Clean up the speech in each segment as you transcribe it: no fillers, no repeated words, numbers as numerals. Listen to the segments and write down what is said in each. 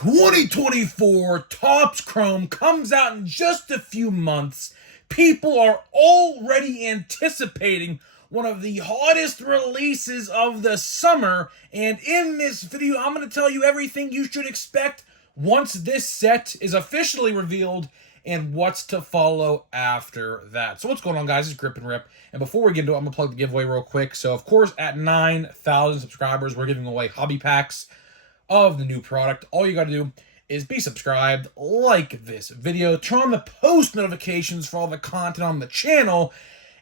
2024 Topps Chrome comes out in just a few months. People are already anticipating one of the hottest releases of the summer, and in this video, I'm going to tell you everything you should expect once this set is officially revealed and what's to follow after that. So what's going on, guys? It's Grip and Rip, and before we get into it, I'm going to plug the giveaway real quick. So, of course, at 9,000 subscribers, we're giving away hobby packs of the new product. All you got to do is be subscribed, like this video, turn on the post notifications for all the content on the channel,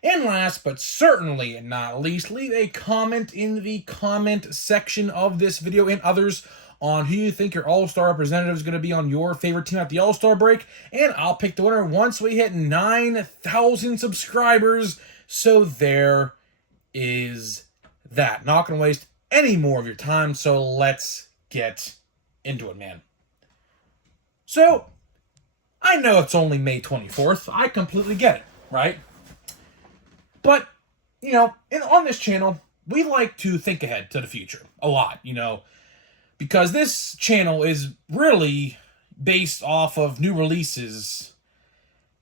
and last but certainly not least, leave a comment in the comment section of this video and others on who you think your All-Star representative is going to be on your favorite team at the All-Star break, and I'll pick the winner once we hit 9,000 subscribers. So there is that. Not going to waste any more of your time, so let's get into it, man. So, I know it's only May 24th. I completely get it, right? But, you know, on this channel, we like to think ahead to the future a lot, you know, because this channel is really based off of new releases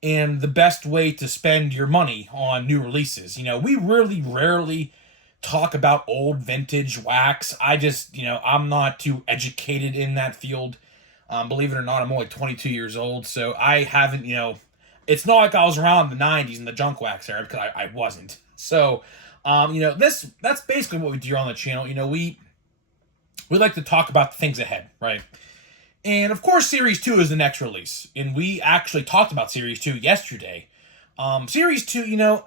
and the best way to spend your money on new releases. You know, we really rarely talk about old vintage wax. I'm not too educated in that field. Believe it or not, I'm only 22 years old, so I haven't, it's not like I was around the 90s in the junk wax era, because I wasn't. So, that's basically what we do on the channel. You know, we like to talk about the things ahead, right? And of course, Series 2 is the next release, and we actually talked about Series 2 yesterday. Series 2,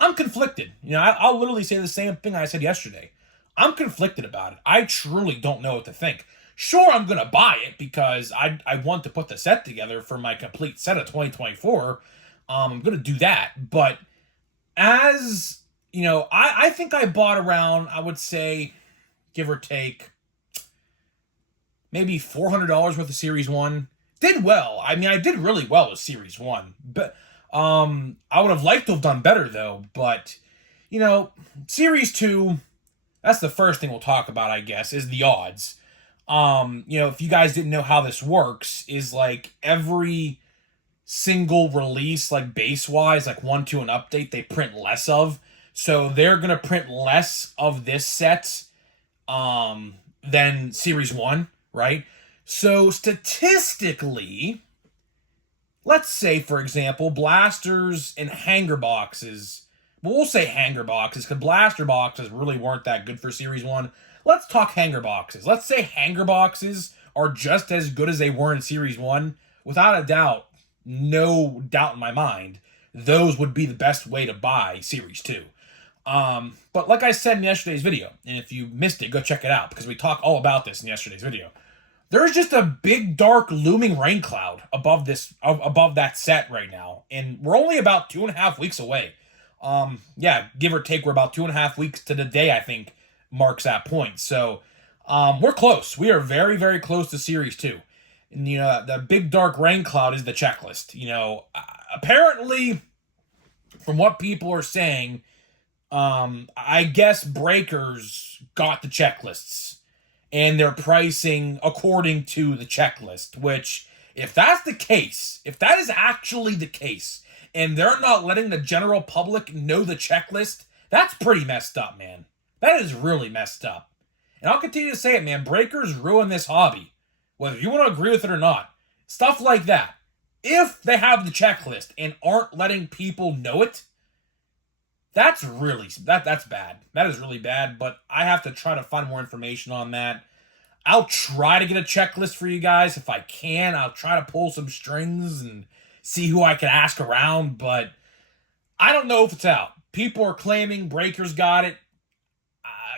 I'm conflicted. I'll literally say the same thing I said yesterday. I'm conflicted about it. I truly don't know what to think. Sure, I'm going to buy it because I want to put the set together for my complete set of 2024. I'm going to do that. But as, I think I bought around, I would say, give or take, maybe $400 worth of Series 1. Did well. I mean, I did really well with Series 1. But I would have liked to have done better, though. But, Series 2, that's the first thing we'll talk about, I guess, is the odds. If you guys didn't know how this works, is like every single release, like base-wise, like 1, 2, and update, they print less of. So they're going to print less of this set than Series 1, right? So statistically, let's say, for example, blasters and hanger boxes. Well, we'll say hanger boxes, because blaster boxes really weren't that good for Series 1. Let's talk hanger boxes. Let's say hanger boxes are just as good as they were in Series 1. Without a doubt, no doubt in my mind, those would be the best way to buy Series 2. But like I said in yesterday's video, and if you missed it, go check it out, because we talk all about this in yesterday's video. There's just a big, dark, looming rain cloud above that set right now, and we're only about 2.5 weeks away. Give or take, we're about 2.5 weeks to the day, I think, marks that point. So we're close. We are very, very close to Series 2. And, the big dark rain cloud is the checklist. Apparently, from what people are saying, I guess breakers got the checklists, and they're pricing according to the checklist, which, if that's the case, if that is actually the case, and they're not letting the general public know the checklist, that's pretty messed up, man. That is really messed up. And I'll continue to say it, man. Breakers ruin this hobby. Whether you want to agree with it or not. Stuff like that. If they have the checklist and aren't letting people know it, that's really, that's bad. That is really bad, but I have to try to find more information on that. I'll try to get a checklist for you guys if I can. I'll try to pull some strings and see who I can ask around, but I don't know if it's out. People are claiming breakers got it.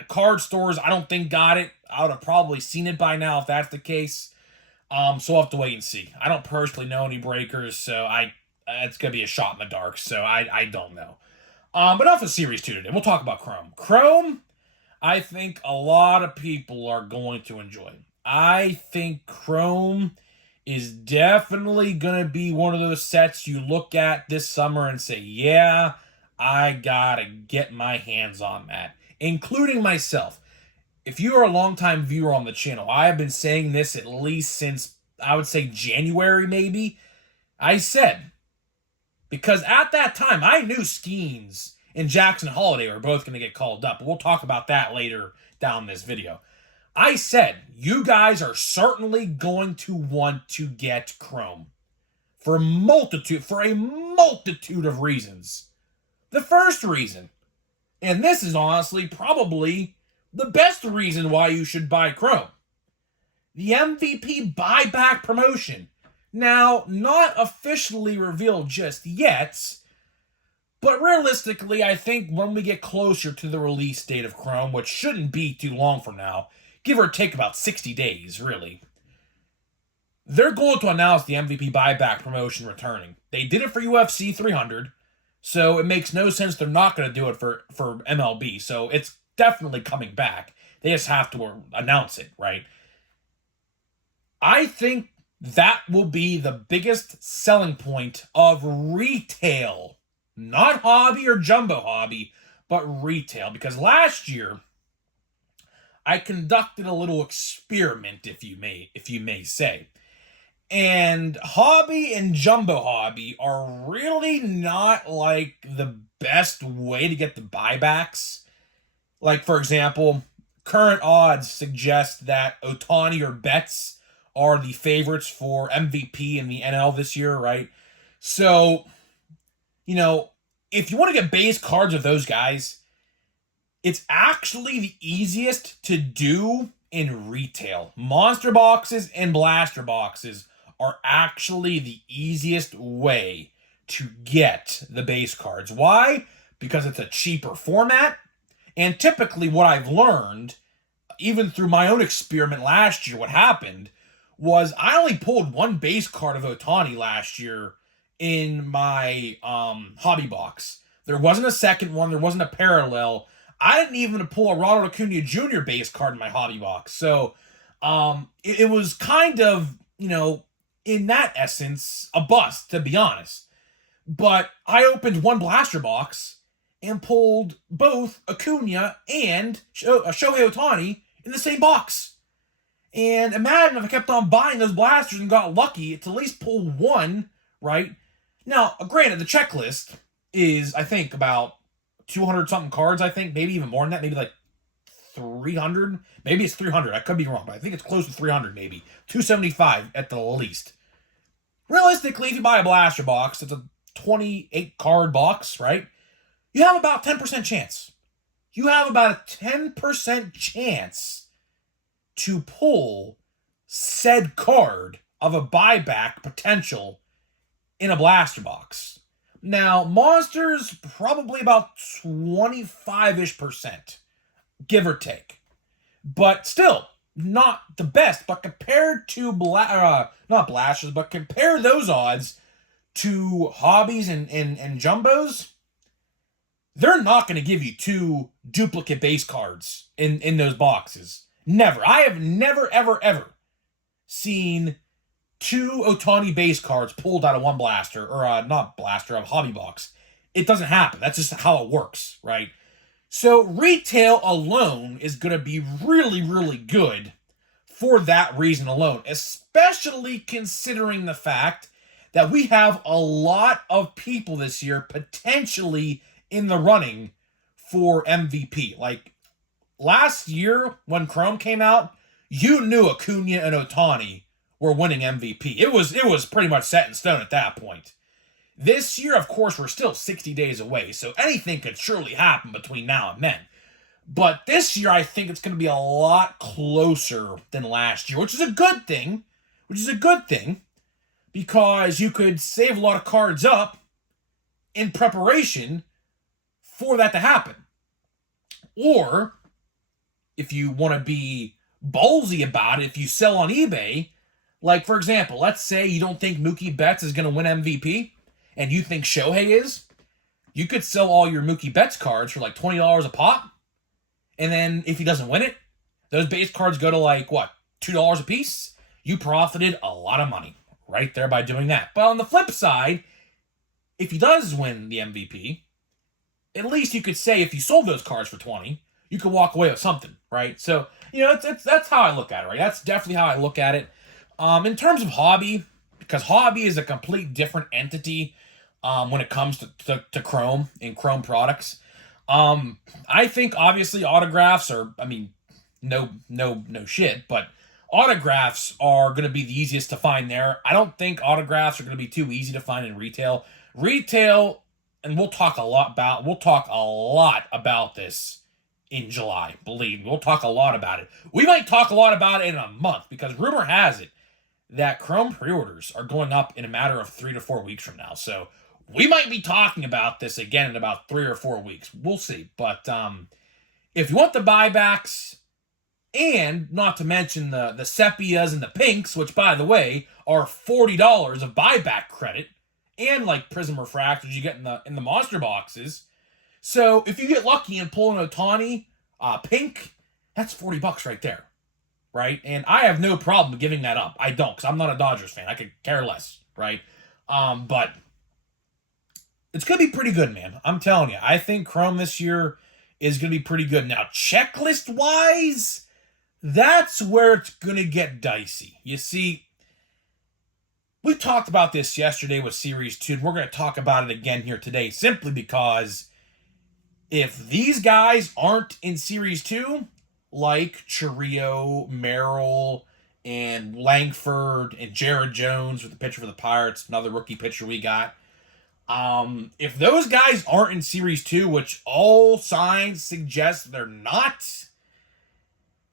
Card stores, I don't think got it. I would have probably seen it by now if that's the case. So we'll have to wait and see. I don't personally know any breakers, so it's going to be a shot in the dark, so I don't know. But enough of Series 2 today. We'll talk about Chrome. Chrome, I think a lot of people are going to enjoy. I think Chrome is definitely going to be one of those sets you look at this summer and say, yeah, I got to get my hands on that. Including myself. if you are a longtime viewer on the channel, I have been saying this at least since, I would say, January maybe. I said, because at that time, I knew Skeens and Jackson Holiday were both going to get called up. We'll talk about that later down this video. I said, you guys are certainly going to want to get Chrome for a multitude of reasons. The first reason, and this is honestly probably the best reason why you should buy Chrome, the MVP buyback promotion. Now, not officially revealed just yet, but realistically, I think when we get closer to the release date of Chrome, which shouldn't be too long from now, give or take about 60 days, really, they're going to announce the MVP buyback promotion returning. They did it for UFC 300, so it makes no sense they're not going to do it for MLB, so it's definitely coming back. They just have to announce it, right? I think that will be the biggest selling point of retail. Not hobby or jumbo hobby, but retail. Because last year, I conducted a little experiment, if you may say. And hobby and jumbo hobby are really not like the best way to get the buybacks. Like, for example, current odds suggest that Ohtani or Betts are the favorites for MVP in the NL this year, right? So, if you want to get base cards of those guys, it's actually the easiest to do in retail. Monster boxes and blaster boxes are actually the easiest way to get the base cards. Why? Because it's a cheaper format. And typically what I've learned, even through my own experiment last year, what happened was I only pulled one base card of Ohtani last year in my hobby box. There wasn't a second one. There wasn't a parallel. I didn't even pull a Ronald Acuna Jr. base card in my hobby box. So it was kind of, in that essence, a bust, to be honest. But I opened one blaster box and pulled both Acuna and Shohei Ohtani in the same box. And imagine if I kept on buying those blasters and got lucky to at least pull one, right? Now, granted, the checklist is, I think, about 200-something cards, I think. Maybe even more than that. Maybe like 300. Maybe it's 300. I could be wrong, but I think it's close to 300 maybe. 275 at the least. Realistically, if you buy a blaster box, it's a 28-card box, right? You have about 10% chance. You have about a 10% chance to pull said card of a buyback potential in a blaster box. Now, monsters, probably about 25-ish%, give or take. But still, not the best. But compared to, not blasters, but compare those odds to hobbies and jumbos, they're not going to give you two duplicate base cards in those boxes. Never. I have never, ever, ever seen two Ohtani base cards pulled out of one blaster, or not blaster, a hobby box. It doesn't happen. That's just how it works, right? So retail alone is going to be really, really good for that reason alone, especially considering the fact that we have a lot of people this year potentially in the running for MVP. Like, last year, when Chrome came out, you knew Acuna and Ohtani were winning MVP. It was pretty much set in stone at that point. This year, of course, we're still 60 days away, so anything could surely happen between now and then. But this year, I think it's going to be a lot closer than last year, which is a good thing. Because you could save a lot of cards up in preparation for that to happen. Or, if you want to be ballsy about it, if you sell on eBay, like, for example, let's say you don't think Mookie Betts is going to win MVP, and you think Shohei is, you could sell all your Mookie Betts cards for like $20 a pop, and then if he doesn't win it, those base cards go to like, what, $2 a piece? You profited a lot of money right there by doing that. But on the flip side, if he does win the MVP, at least you could say if you sold those cards for $20, you could walk away with something, right? So, that's how I look at it, right? That's definitely how I look at it. In terms of hobby, because hobby is a complete different entity when it comes to Chrome and Chrome products. I think obviously autographs are, I mean, no shit, but autographs are going to be the easiest to find there. I don't think autographs are going to be too easy to find in retail. Retail, and we'll talk a lot about this in July. Believe me, we'll talk a lot about it. We might talk a lot about it in a month because rumor has it that Chrome pre-orders are going up in a matter of 3 to 4 weeks from now. So we might be talking about this again in about 3 or 4 weeks. We'll see. But if you want the buybacks, and not to mention the sepias and the pinks, which by the way are $40 of buyback credit, and like Prism Refractors you get in the monster boxes. So if you get lucky and pull an Ohtani pink, that's $40 right there. Right? And I have no problem giving that up. I don't, because I'm not a Dodgers fan. I could care less, right? But it's going to be pretty good, man. I'm telling you. I think Chrome this year is going to be pretty good. Now, checklist-wise, that's where it's going to get dicey. You see, we talked about this yesterday with Series 2, and we're going to talk about it again here today, simply because if these guys aren't in Series 2, like Chourio, Merrill, and Langford, and Jared Jones with the pitcher for the Pirates, another rookie pitcher we got. If those guys aren't in Series 2, which all signs suggest they're not,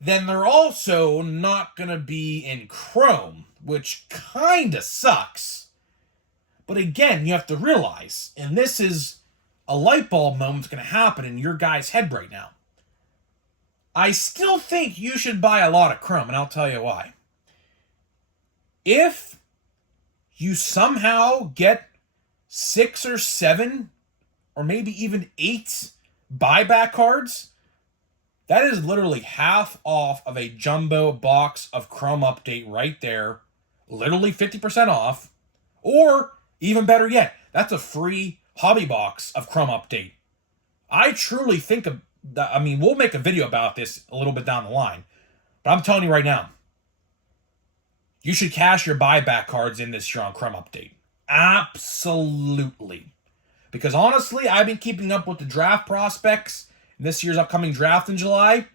then they're also not going to be in Chrome, which kind of sucks. But again, you have to realize, and this is a light bulb moment going to happen in your guy's head right now. I still think you should buy a lot of Chrome, and I'll tell you why. If you somehow get 6 or 7, or maybe even 8 buyback cards, that is literally half off of a jumbo box of Chrome Update right there. Literally 50% off. Or, even better yet, that's a free hobby box of Chrome Update. I truly think we'll make a video about this a little bit down the line. But I'm telling you right now, you should cash your buyback cards in this year on Chrome Update. Absolutely. Because honestly, I've been keeping up with the draft prospects in this year's upcoming draft in July,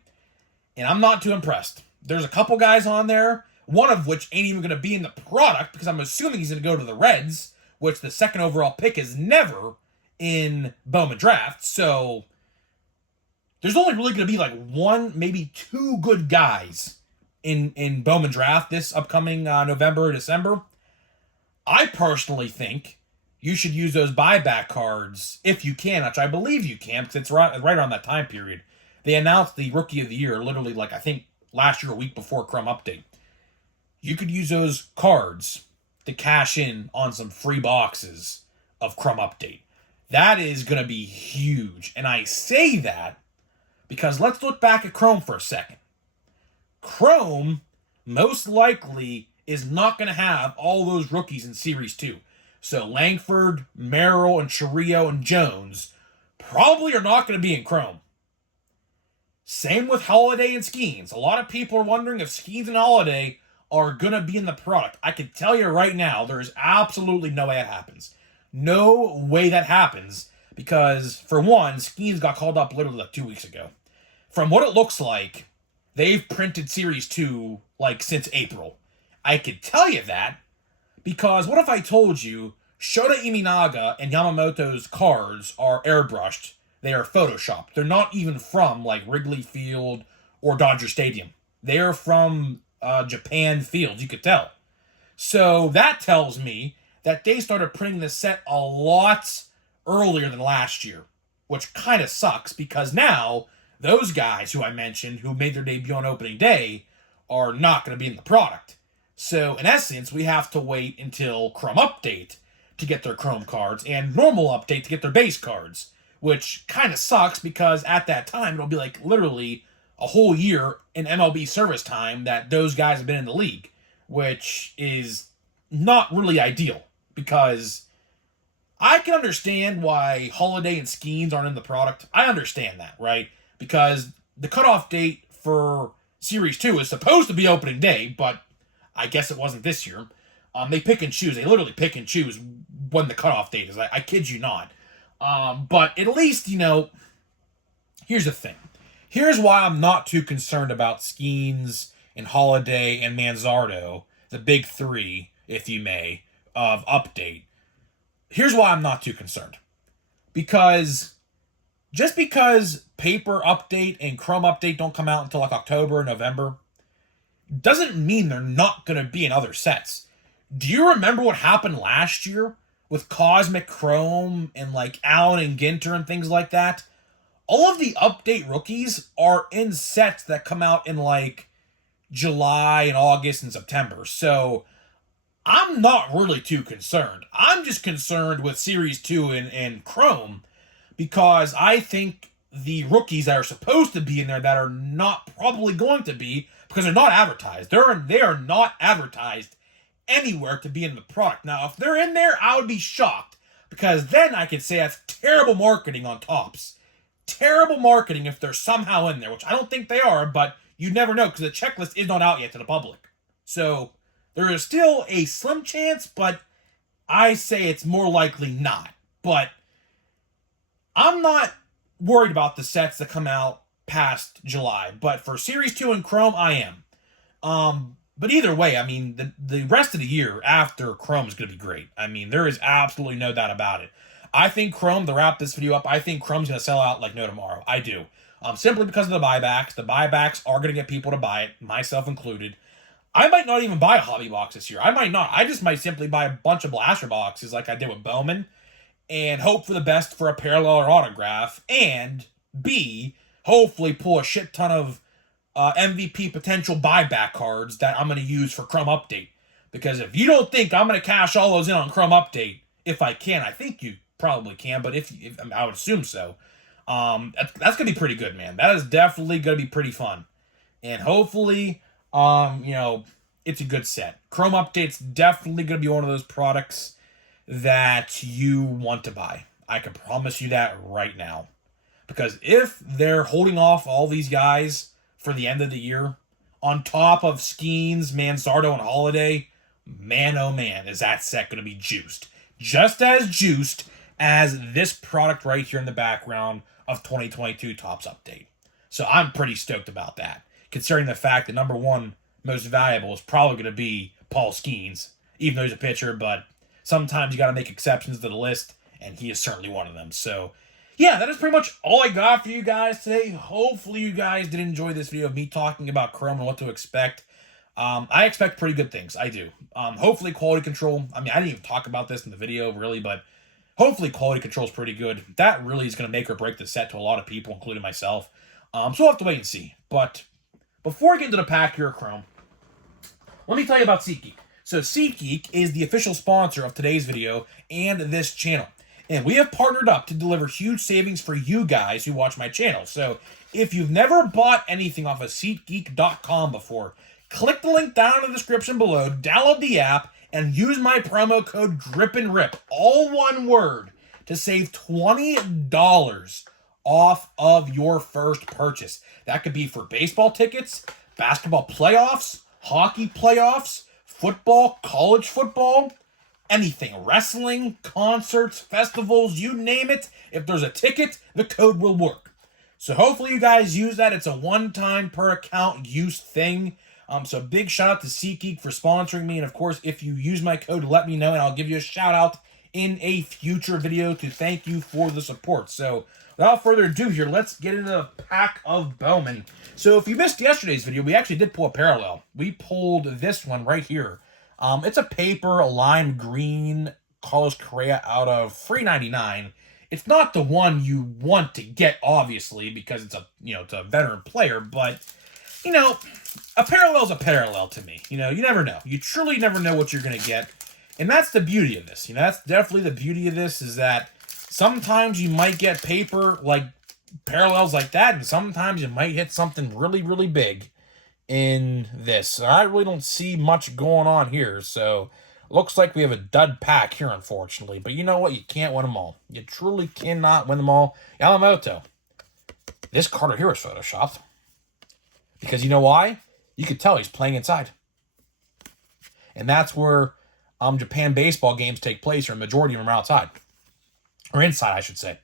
and I'm not too impressed. There's a couple guys on there, one of which ain't even going to be in the product, because I'm assuming he's going to go to the Reds, which the second overall pick is never in Bowman draft. So there's only really going to be like 1, maybe 2 good guys in Bowman draft this upcoming November or December. I personally think you should use those buyback cards if you can, which I believe you can, because it's right around that time period. They announced the Rookie of the Year literally like, I think, last year, a week before Chrome Update. You could use those cards to cash in on some free boxes of Chrome Update. That is going to be huge. And I say that because let's look back at Chrome for a second. Chrome most likely is not going to have all those rookies in Series 2. So Langford, Merrill, and Chourio, and Jones probably are not going to be in Chrome. Same with Holiday and Skeens. A lot of people are wondering if Skeens and Holiday are going to be in the product. I can tell you right now, there is absolutely no way that happens. No way that happens, because for one, Skeens got called up literally like 2 weeks ago. From what it looks like, they've printed Series 2 like since April. I could tell you that because what if I told you Shota Imanaga and Yamamoto's cards are airbrushed? They are photoshopped. They're not even from like Wrigley Field or Dodger Stadium. They are from Japan Fields, you could tell. So that tells me that they started printing the set a lot earlier than last year, which kind of sucks because now those guys who I mentioned who made their debut on opening day are not going to be in the product. So in essence, we have to wait until Chrome Update to get their Chrome cards and normal update to get their base cards, which kind of sucks because at that time it'll be like literally a whole year in MLB service time that those guys have been in the league, which is not really ideal because I can understand why Holiday and Skeens aren't in the product. I understand that, right? Because the cutoff date for Series 2 is supposed to be opening day, but I guess it wasn't this year. They pick and choose. They literally pick and choose when the cutoff date is. I kid you not. But at least, here's the thing. Here's why I'm not too concerned about Skeens and Holiday and Manzardo, the big three, if you may, of update. Here's why I'm not too concerned. Because just because Paper Update and Chrome Update don't come out until like October or November, doesn't mean they're not going to be in other sets. Do you remember what happened last year with Cosmic Chrome and like Allen and Ginter and things like that? All of the update rookies are in sets that come out in like July and August and September. So I'm not really too concerned. I'm just concerned with Series 2 and Chrome because I think the rookies that are supposed to be in there that are not probably going to be because they're not advertised. They are not advertised anywhere to be in the product. Now, if they're in there, I would be shocked because then I could say that's terrible marketing on Topps. Terrible marketing if they're somehow in there, which I don't think they are, but you never know because the checklist is not out yet to the public. So there is still a slim chance, but I say it's more likely not. But I'm not worried about the sets that come out past July, but for Series 2 and Chrome, I am. But either way, I mean, the rest of the year after Chrome is going to be great. I mean, there is absolutely no doubt about it. I think Chrome, to wrap this video up, I think Chrome's going to sell out like no tomorrow. I do. Simply because of the buybacks. The buybacks are going to get people to buy it, myself included. I might not even buy a hobby box this year. I might not. I just might simply buy a bunch of blaster boxes like I did with Bowman and hope for the best for a parallel or autograph. And B, hopefully pull a shit ton of MVP potential buyback cards that I'm going to use for Chrome Update. Because if you don't think I'm going to cash all those in on Chrome Update, if I can, I think you probably can, but if I would assume so. That's going to be pretty good, man. That is definitely going to be pretty fun. And hopefully, it's a good set. Chrome Update's definitely going to be one of those products that you want to buy. I can promise you that right now. Because if they're holding off all these guys for the end of the year, on top of Skeens, Manzardo, and Holiday, man, oh man, is that set going to be juiced. Just as juiced as this product right here in the background of 2022 Topps Update. So I'm pretty stoked about that, considering the fact that number one most valuable is probably going to be Paul Skeens, even though he's a pitcher, but sometimes you got to make exceptions to the list, and he is certainly one of them. So yeah, that is pretty much all I got for you guys today. Hopefully you guys did enjoy this video of me talking about Chrome and what to expect. I expect pretty good things. I do. Hopefully quality control. I mean, I didn't even talk about this in the video, really, but hopefully quality control is pretty good. That really is going to make or break the set to a lot of people, including myself. So we'll have to wait and see. But before I get into the pack here, Chrome, let me tell you about SeatGeek. So SeatGeek is the official sponsor of today's video and this channel. And we have partnered up to deliver huge savings for you guys who watch my channel. So if you've never bought anything off of SeatGeek.com before, click the link down in the description below, download the app, and use my promo code GRIPANDRIP, all one word, to save $20 off of your first purchase. That could be for baseball tickets, basketball playoffs, hockey playoffs, football, college football, anything. Wrestling, concerts, festivals, you name it. If there's a ticket, the code will work. So hopefully you guys use that. It's a one-time per account use thing. So big shout out to SeatGeek for sponsoring me. And of course, if you use my code, let me know and I'll give you a shout out in a future video to thank you for the support. So without further ado here, let's get into the pack of Bowman. So if you missed yesterday's video, we actually did pull a parallel. We pulled this one right here. It's a paper, a lime green Carlos Correa out of $3.99. It's not the one you want to get, obviously, because it's a veteran player, but a parallel is a parallel to me. You never know. You truly never know what you're going to get. And that's the beauty of this. That's definitely the beauty of this, is that sometimes you might get paper like parallels like that, and sometimes you might hit something really, really big in this. I really don't see much going on here, so looks like we have a dud pack here, unfortunately. But you know what? You can't win them all. You truly cannot win them all. Yamamoto. This card here is photoshopped. Because you know why? You could tell he's playing inside. And that's where Japan baseball games take place, or a majority of them are outside. Or inside, I should say.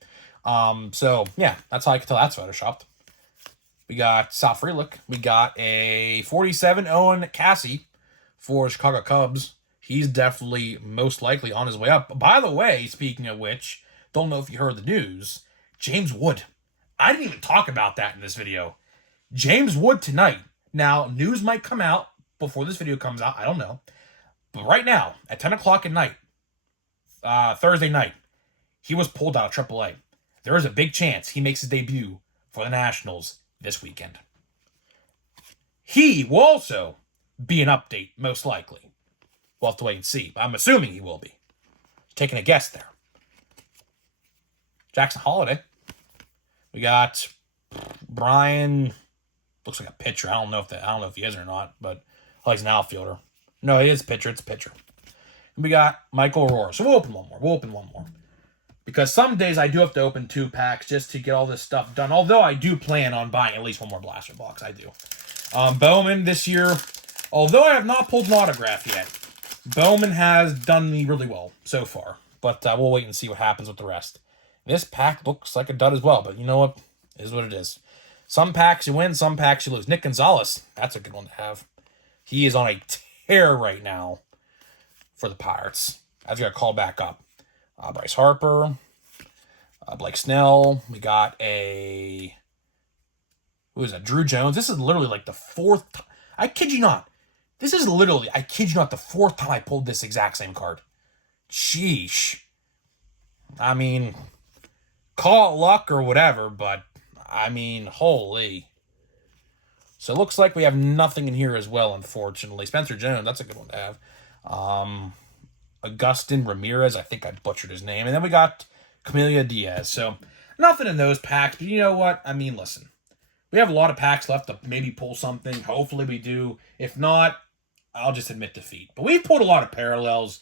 So, yeah, that's how I can tell that's photoshopped. We got Sal Frelick. We got a 47 Owen Cassie for Chicago Cubs. He's definitely most likely on his way up. By the way, speaking of which, don't know if you heard the news, James Wood. I didn't even talk about that in this video. James Wood tonight. Now, news might come out before this video comes out. I don't know. But right now, at 10 o'clock at night, Thursday night, he was pulled out of AAA. There is a big chance he makes his debut for the Nationals this weekend. He will also be an update, most likely. We'll have to wait and see. I'm assuming he will be. Taking a guess there. Jackson Holiday. We got Brian. Looks like a pitcher. I don't know if he is or not, but he's an outfielder. No, he is a pitcher. It's a pitcher. And we got Michael Aurora. So we'll open one more. Because some days I do have to open 2 packs just to get all this stuff done. Although I do plan on buying at least one more blaster box. I do. Bowman this year, although I have not pulled an autograph yet, Bowman has done me really well so far. But we'll wait and see what happens with the rest. This pack looks like a dud as well. But you know what? It is what it is. Some packs you win, some packs you lose. Nick Gonzalez, that's a good one to have. He is on a tear right now for the Pirates. As we got called back up. Bryce Harper, Blake Snell. We got who is that? Drew Jones. This is literally like the 4th time. I kid you not. This is literally, I kid you not, the 4th time I pulled this exact same card. Sheesh. I mean, call it luck or whatever, but I mean, holy. So it looks like we have nothing in here as well, unfortunately. Spencer Jones, that's a good one to have. Agustin Ramirez, I think I butchered his name. And then we got Camellia Diaz. So nothing in those packs. But you know what? I mean, listen. We have a lot of packs left to maybe pull something. Hopefully we do. If not, I'll just admit defeat. But we've pulled a lot of parallels.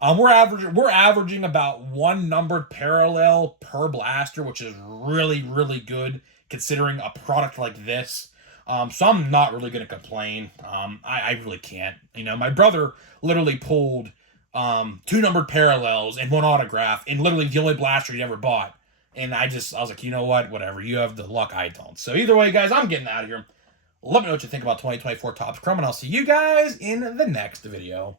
We're averaging about 1 numbered parallel per blaster, which is really, really good considering a product like this. So I'm not really going to complain. I really can't. You know, my brother literally pulled 2 numbered parallels and 1 autograph, and literally the only blaster he ever bought. And I was like, you know what? Whatever. You have the luck, I don't. So either way, guys, I'm getting out of here. Let me know what you think about 2024 Topps Chrome, and I'll see you guys in the next video.